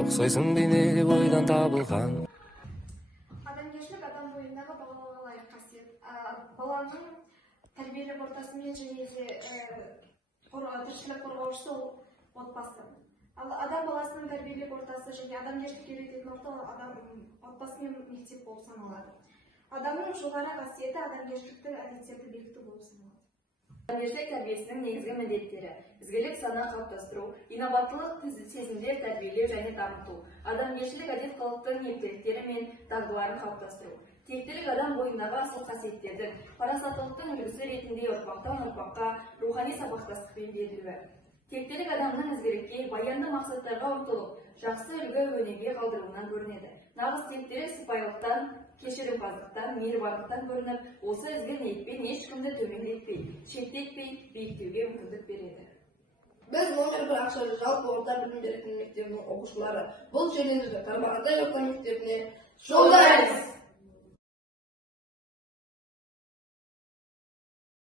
Оксойсуң бейнеге бойдан табылған. Адамгершілік адам бойындағы балаға лайық қасиет. Баланың тәрбиелік ортасымен және де тіршілік қорғаушысы ол отбасы. Ал адам баласының тәрбиелік ортасы және адамгершілік үйрететін орта отбасы мен мектеп болып саналады. Адамның жоғары қасиеті адамгершілікті әдеттерді бекіту болып саналады. Адамгершілік тәрбиесінің негізгі міндеттері: ізгілік сана қалыптастыру, инабаттылық сезімдер тәрбиелеу және дамыту, адамгершілік әдет-қалыптың ептіліктері мен дағдыларын қалыптастыру, тектілік адам бойындағы асыл қасиеттердің, парасаттылықтың үлгісі ретінде ұрпақтан ұрпаққа рухани сабақтастықпен берілуі. Тектілік адамның ізгілікке, баянды мақсаттарға ұмтылып, жақсы үлгі өнеге қалдыруынан көрінеді. Нағыз тектері сыпайылықтан, кешірімпаздықтан, мейірбандықтан көрініп, осы ізгі ниетпен ешкімді төмендетпей, шектетпей, биіктеуге мүмкіндік береді. Біз номер 1 Ақшары жалпы орта білім беретін мектебінің оқушылары бұл жерден Тарбағатай орта мектебіне жолдаймыз.